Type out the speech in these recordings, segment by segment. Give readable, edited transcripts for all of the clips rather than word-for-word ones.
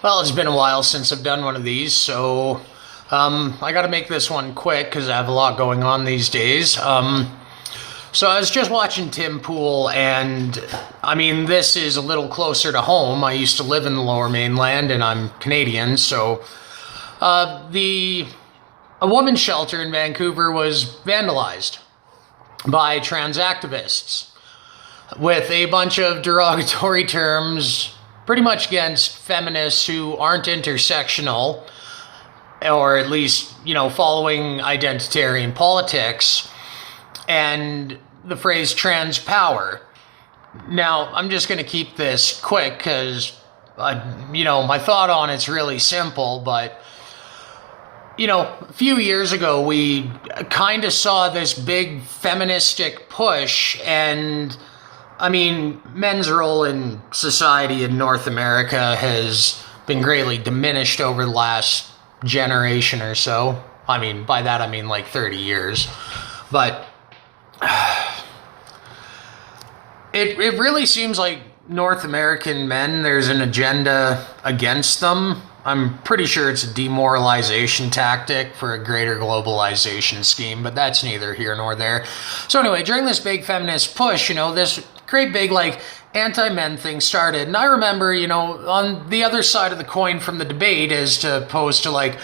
Well, it's been a while since I've done one of these, so I got to make this one quick because I have a lot going on these days. So I was just watching Tim Pool, and I mean, this is a little closer to home. I used to live in the Lower Mainland, and I'm Canadian, so the a women's shelter in Vancouver was vandalized by trans activists with a bunch of derogatory terms pretty much against feminists who aren't intersectional or at least, following identitarian politics, and the phrase trans power. Now, I'm just going to keep this quick because, my thought on it's really simple, but a few years ago, we kind of saw this big feministic push, and I mean, men's role in society in North America has been greatly diminished over the last generation or so. I mean, by that I mean like 30 years. But it really seems like North American men, there's an agenda against them. I'm pretty sure it's a demoralization tactic for a greater globalization scheme, but that's neither here nor there. So anyway, during this big feminist push, this great big anti-men thing started. And I remember, on the other side of the coin from the debate as to opposed to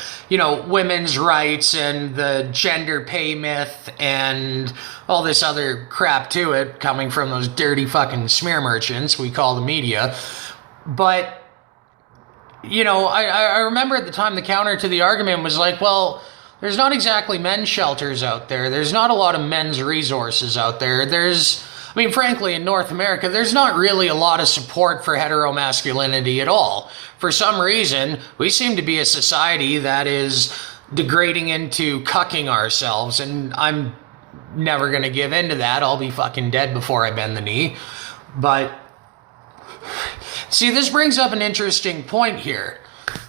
women's rights and the gender pay myth and all this other crap to it coming from those dirty fucking smear merchants we call the media. But I remember at the time the counter to the argument was like, well, there's not exactly men's shelters out there. There's not a lot of men's resources out there. Frankly, in North America, there's not really a lot of support for heteromasculinity at all. For some reason, we seem to be a society that is degrading into cucking ourselves, and I'm never going to give in to that. I'll be fucking dead before I bend the knee. But see, this brings up an interesting point here,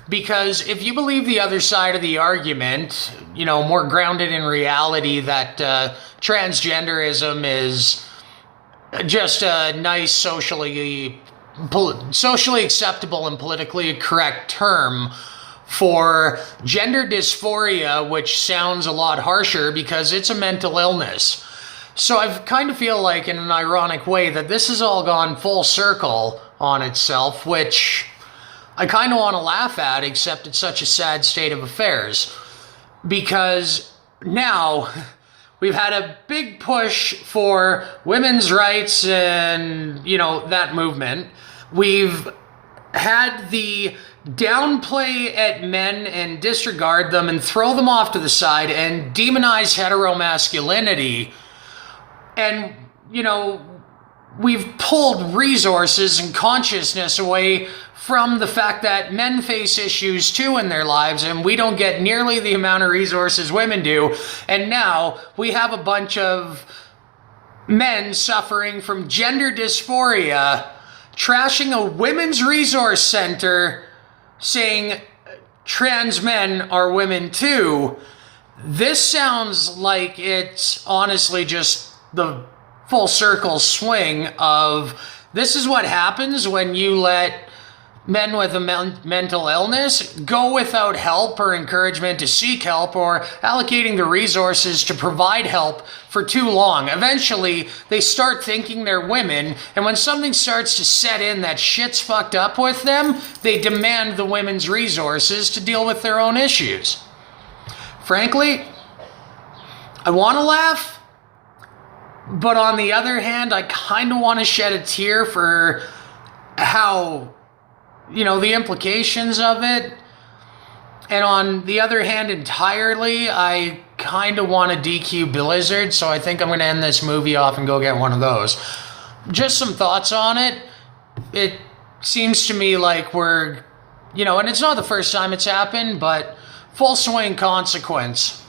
because if you believe the other side of the argument, more grounded in reality, that transgenderism is just a nice socially acceptable and politically correct term for gender dysphoria, which sounds a lot harsher because it's a mental illness. So I kind of feel like, in an ironic way, that this has all gone full circle on itself, which I kind of want to laugh at, except it's such a sad state of affairs. Because now we've had a big push for women's rights and, that movement. We've had the downplay at men and disregard them and throw them off to the side and demonize heteromasculinity. And, we've pulled resources and consciousness away from the fact that men face issues too in their lives, and we don't get nearly the amount of resources women do. And now we have a bunch of men suffering from gender dysphoria, trashing a women's resource center, saying trans men are women too. This sounds like it's honestly just the full circle swing of, this is what happens when you let men with a mental illness go without help or encouragement to seek help or allocating the resources to provide help for too long. Eventually, they start thinking they're women, and when something starts to set in that shit's fucked up with them, they demand the women's resources to deal with their own issues. Frankly, I want to laugh, but on the other hand, I kind of want to shed a tear for how, the implications of it. And on the other hand, entirely, I kind of want to DQ Blizzard, so I think I'm going to end this movie off and go get one of those. Just some thoughts on it. It seems to me like we're, and it's not the first time it's happened, but full swing consequence.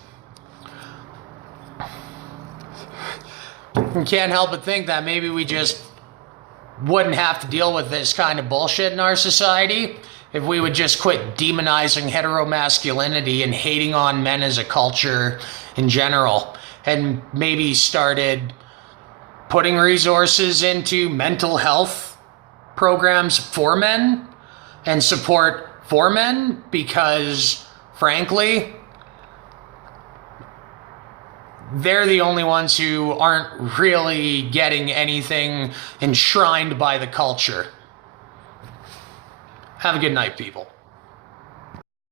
I can't help but think that maybe we just wouldn't have to deal with this kind of bullshit in our society if we would just quit demonizing heteromasculinity and hating on men as a culture in general, and maybe started putting resources into mental health programs for men and support for men because, frankly, they're the only ones who aren't really getting anything enshrined by the culture. Have a good night, people.